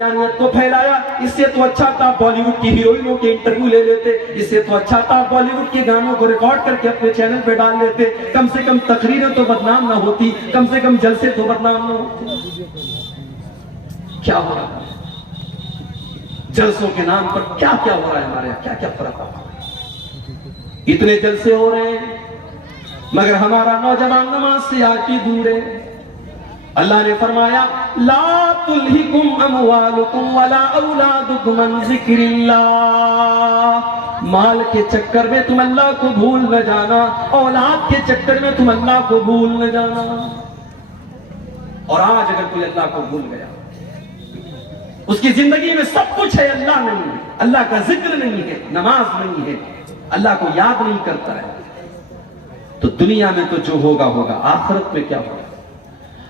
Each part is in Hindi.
को फैलाया। इससे तो अच्छा था बॉलीवुड की हीरोइनों के इंटरव्यू ले लेते, इससे तो अच्छा था बॉलीवुड के गानों को रिकॉर्ड करके अपने चैनल पे डाल लेते। कम से कम तकरीरें तो बदनाम ना होती, कम से कम जलसे तो बदनाम ना होते। क्या हो रहा है जलसों के नाम पर? क्या क्या हो रहा है हमारे यहाँ? क्या क्या फर्क है? इतने जलसे हो रहे हैं मगर हमारा नौजवान नमाज से आके दूर है। अल्लाह ने फरमाया ला तुल्हिकुम अमवालुकुम वला औलादुकुम अन जिक्रिल्लाह, माल के चक्कर में तुम अल्लाह को भूल न जाना, औलाद के चक्कर में तुम अल्लाह को भूल न जाना। और आज अगर कोई अल्लाह को भूल गया, उसकी जिंदगी में सब कुछ है, अल्लाह नहीं है, अल्लाह का जिक्र नहीं है, नमाज नहीं है, अल्लाह को याद नहीं करता है, तो दुनिया में तो जो होगा होगा, आखिरत में क्या होगा?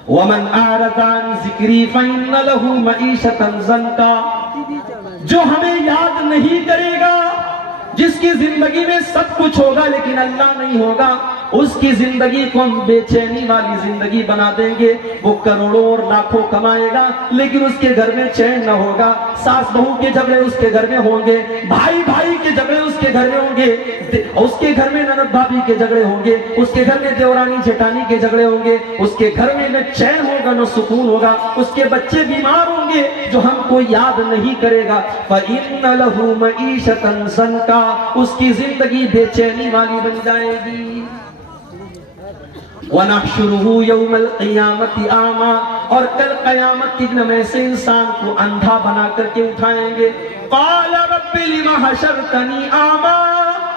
वमन आरदान जिक्री फइन्न लहू मईशतन ज़ंका, जो हमें याद नहीं करेगा, जिसकी जिंदगी में सब कुछ होगा लेकिन अल्लाह नहीं होगा, उसकी जिंदगी को हम बेचैनी वाली जिंदगी बना देंगे। वो करोड़ों और लाखों कमाएगा लेकिन उसके घर में चैन न होगा। सास बहू के झगड़े उसके घर में होंगे, भाई भाई के झगड़े उसके घर में होंगे, उसके घर में ननद भाभी के झगड़े होंगे, उसके घर में देवरानी जेठानी के झगड़े होंगे, उसके घर में न चैन होगा न सुकून होगा, उसके बच्चे बीमार होंगे जो हमको याद नहीं करेगा। फइन्न लहू मईशतन ज़ंका, उसकी जिंदगी बेचैनी वाली बन जाएगी। वनहशुरुहु यौमल क़ियामति आमा, और कल क़यामत के दिन में से इंसान को अंधा बना करके उठाएंगे। क़ाल रब्बि लिमा हशरतनी आमा,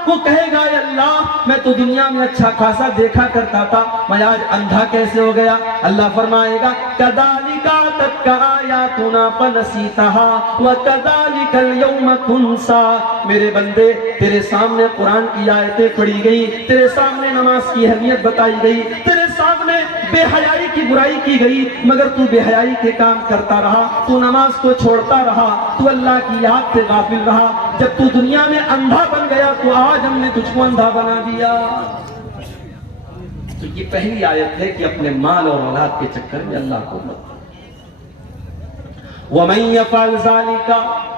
वो कहेगा अल्लाह मैं तो दुनिया में अच्छा खासा देखा करता था, मैं आज अंधा कैसे हो गया? अल्लाह फरमाएगा कदालिका तत्का आयातुना फनसीतहा व कदालिकल यौम तुनसा। मेरे बंदे, तेरे सामने कुरान की आयतें पढ़ी गई, तेरे सामने नमाज की अहमियत बताई गई, तेरे सामने बेहयाई की बुराई की गई, मगर तू बेहयाई के काम करता रहा, तू नमाज को छोड़ता रहा, तू अल्लाह की याद से गाफिल रहा। जब तू दुनिया में अंधा बन गया तो आज हमने तुझको अंधा बना दिया। तो ये पहली आयत है कि अपने माल और औलाद के चक्कर में अल्लाह को मत। वमन यफअल ज़ालिका,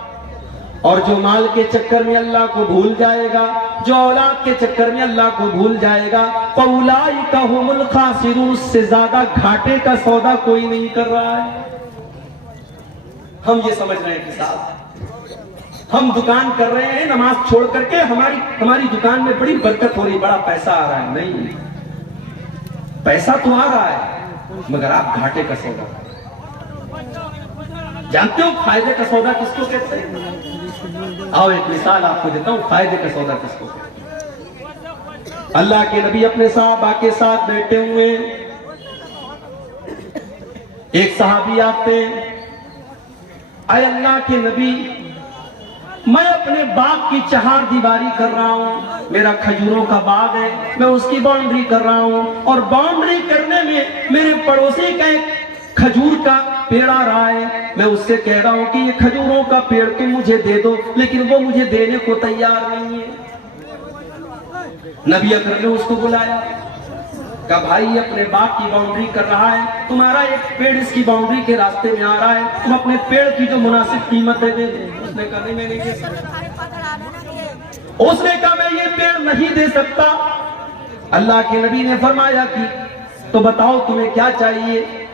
और जो माल के चक्कर में अल्लाह को भूल जाएगा, जो औलाद के चक्कर में अल्लाह को भूल जाएगा, फउलाइका हुमुल खासिरून, उससे ज्यादा घाटे का सौदा कोई नहीं कर रहा है। हम ये समझ रहे हैं कि साहब हम दुकान कर रहे हैं नमाज छोड़ करके, हमारी दुकान में बड़ी बरकत हो रही, बड़ा पैसा आ रहा है। नहीं, पैसा तो आ रहा है मगर आप घाटे का सौदा जानते हो? फायदे का सौदा किसको कहते हैं? आओ एक मिसाल आपको देता हूं, फायदे का सौदा किसको कहते हैं। अल्लाह के नबी अपने सहाबा के साथ बैठे हुए, एक सहाबी आते, अरे अल्लाह के नबी मैं अपने बाग की चहार दीवारी कर रहा हूँ, मेरा खजूरों का बाग है, मैं उसकी बाउंड्री कर रहा हूँ, और बाउंड्री करने में मेरे पड़ोसी का एक खजूर का पेड़ आ रहा है, मैं उससे कह रहा हूँ कि ये खजूरों का पेड़ तुम मुझे दे दो, लेकिन वो मुझे देने को तैयार नहीं है। नबी अकरम ने उसको बुलाया, कहा भाई अपने बाग की बाउंड्री कर रहा है, तुम्हारा एक पेड़ इसकी बाउंड्री के रास्ते में आ रहा है, तुम अपने पेड़ की जो मुनासिब कीमत है दे दो। उसने कहा नहीं मैं नहीं दे सकता। उसने कहा मैं ये पेड़ नहीं दे सकता। अल्लाह के नबी ने फरमाया कि तो बताओ तुम्हें क्या चाहिए?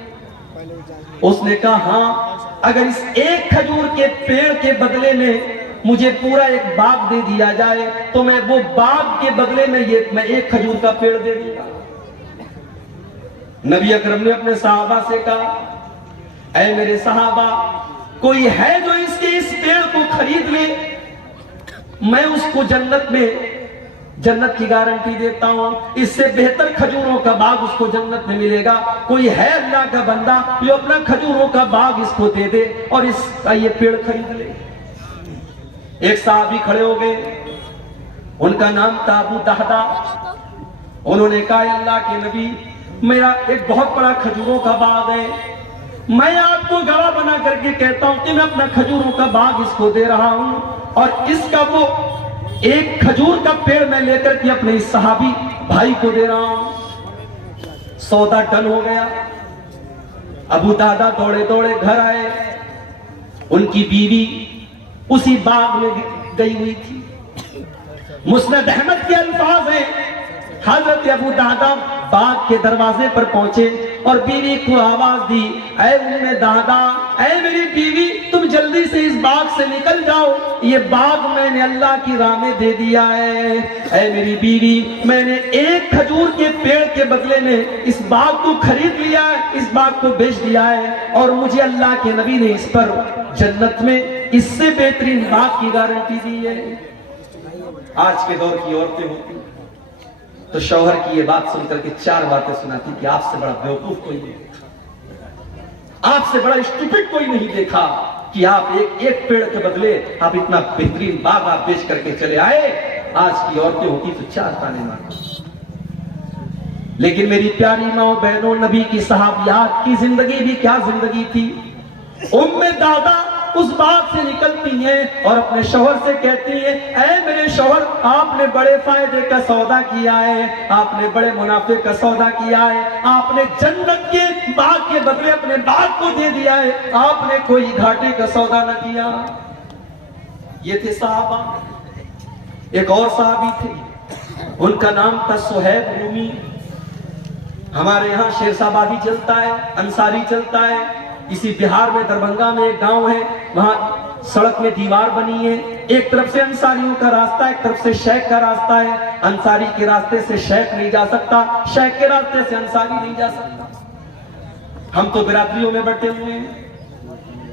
उसने कहा हाँ, अगर इस एक खजूर के पेड़ के बदले में मुझे पूरा एक बाग दे दिया जाए तो मैं वो बाग के बदले में मैं एक खजूर का पेड़ दे दूंगा। नबी अकरम ने अपने सहाबा से कहा, ऐ मेरे सहाबा, कोई है जो इस पेड़ को खरीद ले, मैं उसको जन्नत की गारंटी देता हूं, इससे बेहतर खजूरों का बाग उसको जन्नत में मिलेगा। कोई है अल्लाह का बंदा जो अपना खजूरों का बाग इसको दे दे और इसका ये पेड़ खरीद ले। एक साहबी खड़े हो गए, उनका नाम था अबू दहदा। उन्होंने कहा अल्लाह के नबी, मेरा एक बहुत बड़ा खजूरों का बाग है, मैं आपको गवाह बना करके कहता हूं कि मैं अपना खजूरों का बाग इसको दे रहा हूं, और इसका वो एक खजूर का पेड़ मैं लेकर के अपने इस सहाबी भाई को दे रहा हूं। सौदा डन हो गया। अबू दादा दौड़े दौड़े घर आए, उनकी बीवी उसी बाग में गई हुई थी। मुस्नद अहमद के अल्फाज हैं, हजरत अबू दादा बाग के दरवाजे पर पहुंचे और बीवी को आवाज दी, ऐ उम्मे दादा, ऐ मेरी बीवी, तुम जल्दी से इस बाग से निकल जाओ, ये बाग मैंने अल्लाह की राह में दे दिया है। ऐ मेरी बीवी, मैंने एक खजूर के पेड़ के बदले में इस बाग को खरीद लिया है, इस बाग को बेच दिया है, और मुझे अल्लाह के नबी ने इस पर जन्नत में इससे बेहतरीन बाग की गारंटी दी है। आज के दौर की औरतें होती तो शौहर की ये बात सुनकर के 4 बातें सुनाती कि आपसे बड़ा बेवकूफ कोई नहीं देखा, आपसे बड़ा स्टूपिड कोई नहीं देखा कि आप एक पेड़ के बदले आप इतना बेहतरीन बाग आप बेच करके चले आए। आज की औरतें होती तो 4 ताने मारती। लेकिन मेरी प्यारी माओ बहनों, नबी की सहाबियात की जिंदगी भी क्या जिंदगी थी। उम्मे दादा उस बाग से निकलती हैं और अपने शौहर से कहती हैं, ऐ मेरे शौहर, आपने बड़े फायदे का सौदा किया है, आपने बड़े मुनाफे का सौदा किया है, आपने जन्नत के बाग के बदले अपने बाग को दे दिया है, आपने कोई घाटे का सौदा न किया। ये थे साहबा। एक और साहबी थे, उनका नाम था सुहैब रूमी। हमारे यहाँ शेरशाबादी चलता है, अंसारी चलता है। इसी बिहार में दरभंगा में एक गांव है, वहां सड़क में दीवार बनी है, एक तरफ से अंसारियों का रास्ता, एक तरफ से शेख का रास्ता है। अंसारी के रास्ते से शेख नहीं जा सकता, शेख के रास्ते से अंसारी नहीं जा सकता। हम तो बिरादरियों में बैठे हुए हैं,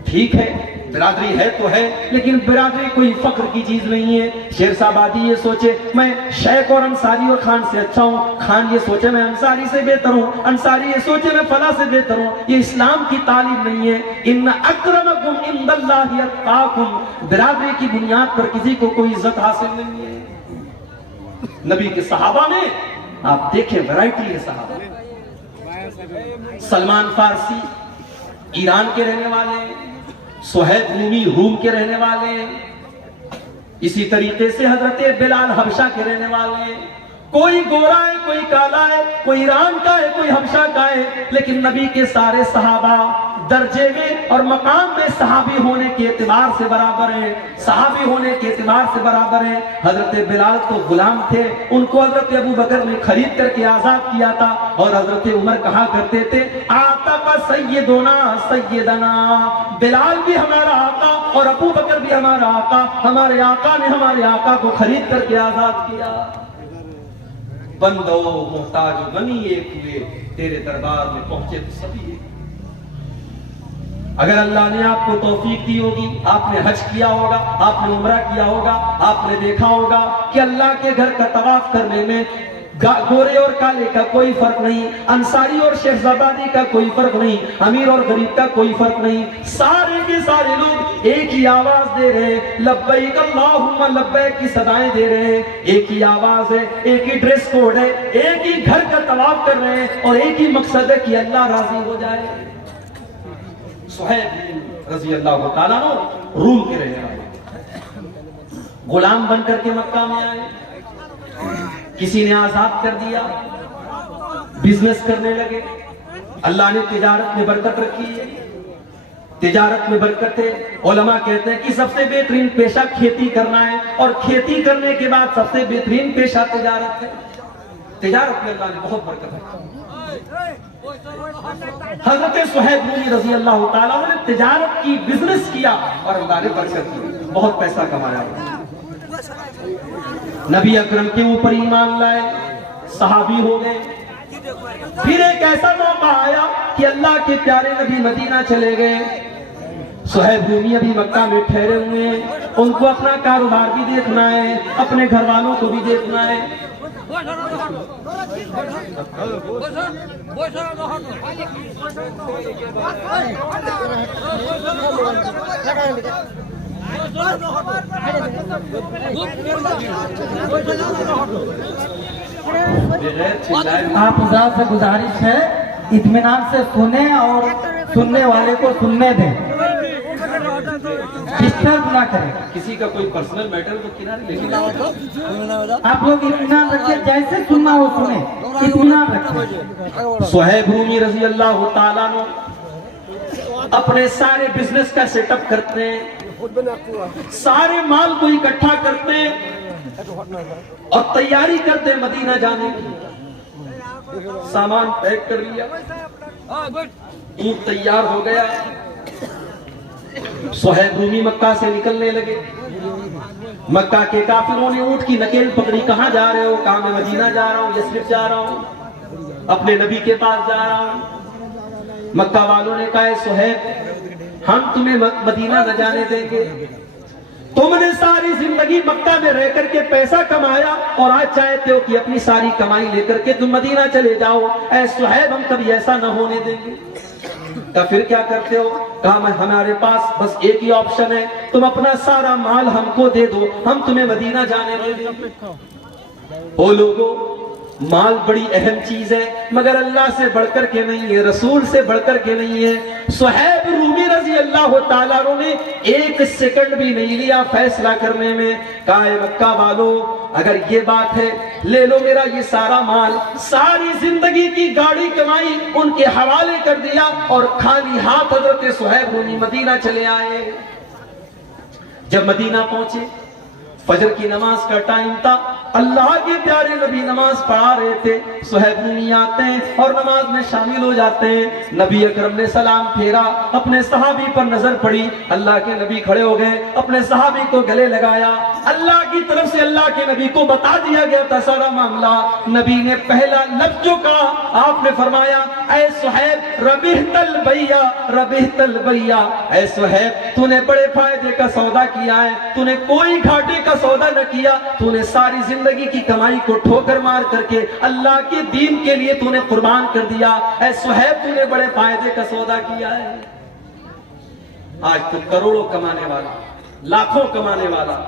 ठीक है, बिरादरी है तो है, लेकिन बिरादरी कोई फख्र की चीज नहीं है। शेरशाबादी ये सोचे मैं शेख और अंसारी और खान से अच्छा हूं, खान ये सोचे मैं अंसारी से बेहतर हूं, अंसारी ये सोचे मैं फला से बेहतर हूं, ये इस्लाम की तालीम नहीं है। इन्ना अक्रमकुम इंदल्लाहि अत्काकुम, बिरादरी की बुनियाद पर किसी को कोई इज्जत हासिल नहीं है। नबी के सहाबा में आप देखें वैरायटी है सहाबा। सलमान फारसी ईरान के रहने वाले, सुहैब रूमी रूम के रहने वाले, इसी तरीके से हजरत बिलाल हबशा के रहने वाले। कोई गोरा है, कोई काला है, कोई ईरान का है, कोई हबशा का है, लेकिन नबी के सारे सहाबा दर्जे में और मकाम में सहाबी होने के एतबार से बराबर है, सहाबी होने के एतबार से बराबर है। हजरत बिलाल तो गुलाम थे, उनको हजरत अबू बकर ने खरीद करके आजाद किया था, और हजरत उमर कहा करते थे, आका सैयदना सैयदना, बिलाल भी हमारा आका और अबू बकर भी हमारा आका, हमारे आका ने हमारे आका को खरीद करके आजाद किया। बंदो मोहताज गनी एक हुए, तेरे दरबार में पहुंचे तो सभी एक। अगर अल्लाह ने आपको तौफीक दी होगी, आपने हज किया होगा, आपने उम्रा किया होगा, आपने देखा होगा कि अल्लाह के घर का तवाफ करने में गोरे और काले का कोई फर्क नहीं, अंसारी और शेरशाबादी का कोई फर्क नहीं, अमीर और गरीब का कोई फर्क नहीं, सारे के सारे लोग एक ही आवाज दे रहे हैं, लब्बैक अल्लाहुम्मा लब्बैक की सदाएं दे रहे हैं। एक ही आवाज है, एक ही ड्रेस कोड है, एक ही घर का तवाफ कर रहे हैं, और एक ही मकसद है कि अल्लाह राजी हो जाए। सुहैब रज़ी अल्लाह तआला अन्हु रूम के रहने वाले, गुलाम बनकर के मक्का में आए, किसी ने आजाद कर दिया, बिजनेस करने लगे। अल्लाह ने तिजारत में बरकत रखी है, तिजारत में बरकत है। उलमा कहते हैं कि सबसे बेहतरीन पेशा खेती करना है, और खेती करने के बाद सबसे बेहतरीन पेशा तिजारत है। तिजारत में अल्लाह ने बहुत बरकत रखी। हजरत सुहैब रूमी रज़ी अल्लाह तआला ने तिजारत की, बिजनेस किया, और अल्लाह ने बरकत की, बहुत पैसा कमाया। नबी अकरम के ऊपर ईमान लाए, सहाबी हो गए। फिर एक ऐसा मौका आया कि अल्लाह के प्यारे नबी मदीना चले गए। सुहैब रूमी अभी मक्का में ठहरे हुए हैं, उनको अपना कारोबार भी देखना है, अपने घर वालों को भी देखना है। आप खुदा से गुजारिश है, इत्मीनान से सुने और सुनने वाले को सुनने दें, डिस्टर्ब ना करें। किसी का कोई पर्सनल मैटर तो किनारे लेके आप लोग इत्मीनान रखिए, जैसे सुनना हो सुने, इत्मीनान रखिए। सुहैब रूमी रज़ी अल्लाह तआला अन्हु अपने सारे बिजनेस का सेटअप करते हैं, सारे माल को इकट्ठा करते हैं और तैयारी करते हैं मदीना जाने की। सामान पैक कर लिया, ऊंट तैयार हो गया, सुहैब रूमी मक्का से निकलने लगे। मक्का के काफिरों ने ऊंट की नकेल पकड़ी, कहां जा रहे हो? कहा मैं मदीना जा रहा हूं, यस्रिब जा रहा हूं, अपने नबी के पास जा रहा हूं। मक्का वालों ने कहा सुहैब हम तुम्हें मदीना न जाने देंगे, तुमने सारी जिंदगी मक्का में रह करके पैसा कमाया और आज चाहते हो कि अपनी सारी कमाई लेकर के तुम मदीना चले जाओ। ऐ सुहैब हम कभी ऐसा न होने देंगे। तो फिर क्या करते हो? कहा मैं हमारे पास बस एक ही ऑप्शन है, तुम अपना सारा माल हमको दे दो, हम तुम्हें मदीना जाने देंगे। ओ लोगों, माल बड़ी अहम चीज है मगर अल्लाह से बढ़कर के नहीं है, रसूल से बढ़कर के नहीं है। सुहैब रूमी रजी अल्लाह ताला अन्हु ने एक सेकंड भी नहीं लिया फैसला करने में। कहा मक्का वालों अगर ये बात है ले लो मेरा ये सारा माल, सारी जिंदगी की गाड़ी कमाई उनके हवाले कर दिया और खाली हाथ हजरत सुहैब रूमी मदीना चले आए। जब मदीना पहुंचे, फजर की नमाज का टाइम था, अल्लाह के प्यारे नबी नमाज पढ़ा रहे थे। सुहैब रूमी आते हैं और नमाज में शामिल हो जाते हैं। नबी अकरम ने सलाम फेरा, अपने सहाबी पर नजर पड़ी, अल्लाह के नबी खड़े हो गए, अपने सहाबी को गले लगाया। अल्लाह की तरफ से अल्लाह के नबी को बता दिया गया था सारा मामला। नबी ने पहला लफ्ज जो कहा, आपने फरमाया ऐ सुहैब रबिहतल भैया, रबिहतल भैया, ऐ सुहैब तूने बड़े फायदे का सौदा किया है, तूने कोई घाटे का सौदा न किया, तूने सारी जिंदगी की कमाई को ठोकर मार करके अल्लाह के दीन के लिए तूने कुर्बान कर दिया। ऐ सुहैब तूने बड़े फायदे का सौदा किया है। आज तो करोड़ों कमाने वाला, लाखों कमाने वाला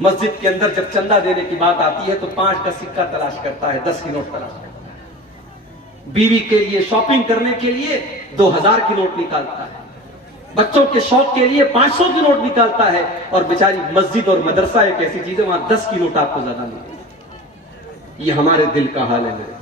मस्जिद के अंदर जब चंदा देने की बात आती है तो 5 का सिक्का तलाश करता है, 10 की नोट तलाश करता है। बीवी के लिए शॉपिंग करने के लिए 2000 की नोट निकालता है, बच्चों के शौक के लिए 500 की नोट निकालता है। और बेचारी मस्जिद और मदरसा एक ऐसी चीज है, वहां 10 की नोट आपको ज्यादा मिलेगी। ये हमारे दिल का हाल है।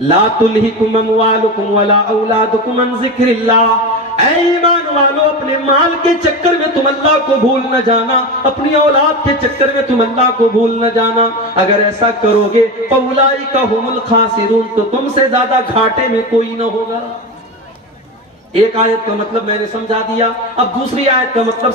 ला तुल्हिकुम अमवालुकुम वला औलादुकुम अन जिक्रिल्लाह, ऐ ईमान वालों अपने माल के चक्कर में तुम अल्लाह को भूल न जाना, अपनी औलाद के चक्कर में तुम अल्लाह को भूल न जाना। अगर ऐसा करोगे फउलाइका हुमुल खासिरून, तो तुमसे ज्यादा घाटे में कोई न होगा। एक आयत का मतलब मैंने समझा दिया, अब दूसरी आयत का मतलब